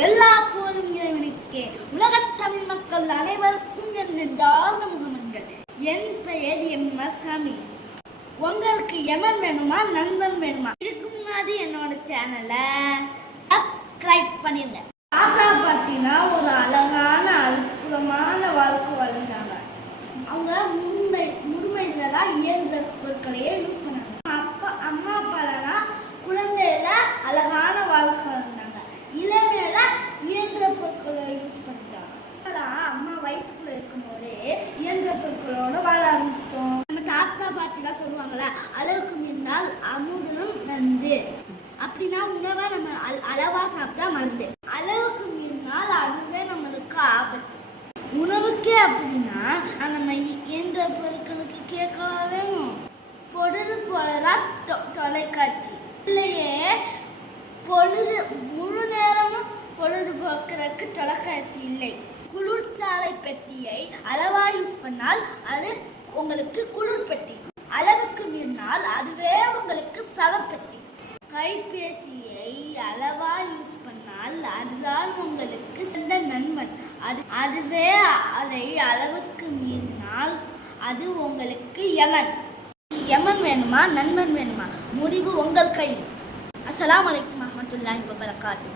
எல்லா போதும் இறைவனுக்கே. உலகத் தமிழ் மக்கள் அனைவருக்கும் என் முகமன்கள். என் பெயர் எம் எஸ் உங்களுக்கு எமன் வேணுமா நண்பன் வேணுமா? இதுக்கு முன்னாடி என்னோட சேனலை சப்ஸ்கிரைப் பண்ணிருங்க. தாத்தா பாட்டினா ஒரு அழகான அற்புதமான வாழ்க்கை வாழ்ந்தாங்க. அவங்க மும்பை இயந்திர வாழ ஆரம்பிச்சிட்டோம். நம்ம தாத்தா பாட்டிலாம் சொல்லுவாங்கல்ல அளவுக்கு மீறினால் அமுதனும் நந்து அப்படின்னா உணவை நம்ம அல் அளவா சாப்பிட்டா மருந்து. அளவுக்கு மீறினால் அதுவே நம்மளுக்கு ஆபத்து. உணவுக்கே அப்படின்னா நம்ம எந்த பொருட்களுக்கு கேட்கவா வேணும்? பொழுது தொ- தொலைக்காட்சி. இல்லையே பொழுது முழு நேரமும் பொழுதுபோக்குறதுக்கு தொலைக்காட்சி இல்லை. குளிர்சாலை பெட்டியை அளவாயு பண்ணால் அது உங்களுக்கு குளிர் பெட்டி. அளவுக்கு மீறினால் அதுவே உங்களுக்கு சவப்பெட்டி கைபேசியை அளவா யூஸ் பண்ணால் அதுதான் உங்களுக்கு சிறந்த நண்பன். அது அதுவே அதை அளவுக்கு மீறினால் அது உங்களுக்கு யமன் யமன் வேணுமா? நண்பன் வேணுமா? முடிவு உங்கள் கையில். அஸ்லாம் அலைக்கும் வரஹ்மத்துல்லாஹி வபரகாத்து